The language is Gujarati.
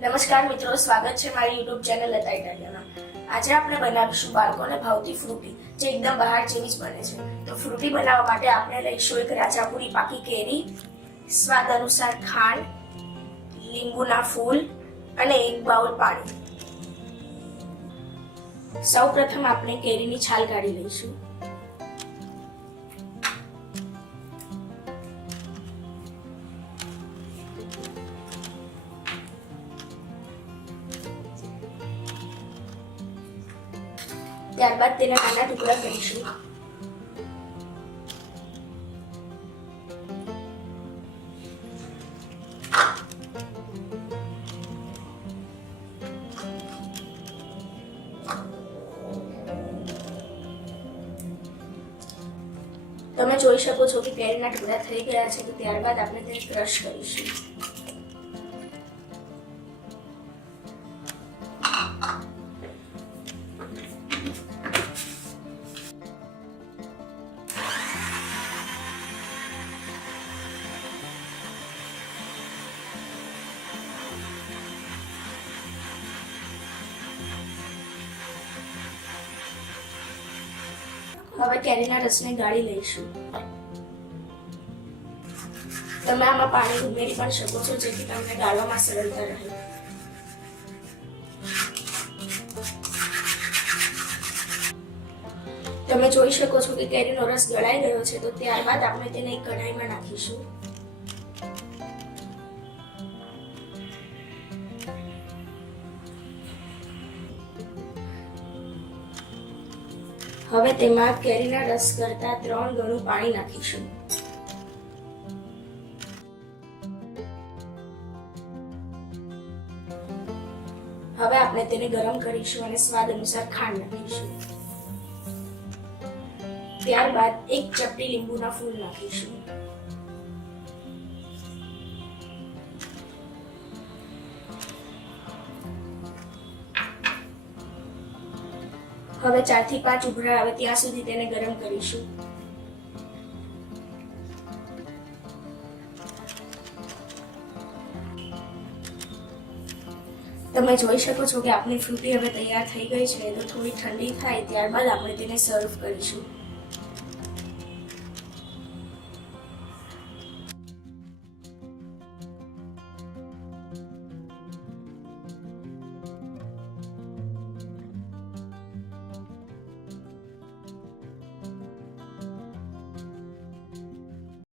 નમસ્કાર મિત્રો, સ્વાગત છે મારી યુટ્યુબ ચેનલ લતા ઇટાલિયામાં. આજે આપણે બનાવીશું બાળકોને ભાવતી ફ્રૂટી, જે એકદમ બહાર જેવી જ બને છે. તો ફ્રૂટી બનાવવા માટે આપણે લઈશું એક રાજાપુરી પાકી કેરી, સ્વાદ અનુસાર ખાંડ, લીંબુના ફૂલ અને એક બાઉલ પાણી. સૌપ્રથમ આપણે કેરીની છાલ કાઢી લઈશું. ત્યારબાદ તેના નાના ટુકડા કરીશું. તમે જોઈ શકો છો કે કેરીના ટુકડા થઈ ગયા છે. તો ત્યારબાદ આપણે તેને ક્રશ કરીશું. હવે કેરીના રસને ગાળી લઈશું. તમે આમાં પાણી ઉમેરી પણ શકો છો, જેથી તમને ગાળવામાં સરળતા રહે. તમે જોઈ શકો છો કે કેરીનો રસ ગળાઈ ગયો છે. તો ત્યારબાદ આપણે તેને એક કઢાઈમાં નાખીશું. હવે તેમાં કેરીના રસ કરતા 3 ગણું પાણી નાખીશું. હવે આપણે તેને ગરમ કરીશું અને સ્વાદ અનુસાર ખાંડ નાખીશું. ત્યારબાદ એક ચપટી લીંબુના ફૂલ નાખીશું. હવે 4 થી 5 ઉભરા આવે ત્યાં સુધી તેને ગરમ કરીશું. તમે જોઈ શકો છો કે આપણી ફ્રૂટી હવે તૈયાર થઈ ગઈ છે. તો થોડી ઠંડી થાય ત્યારબાદ આપણે તેને સર્વ કરીશું.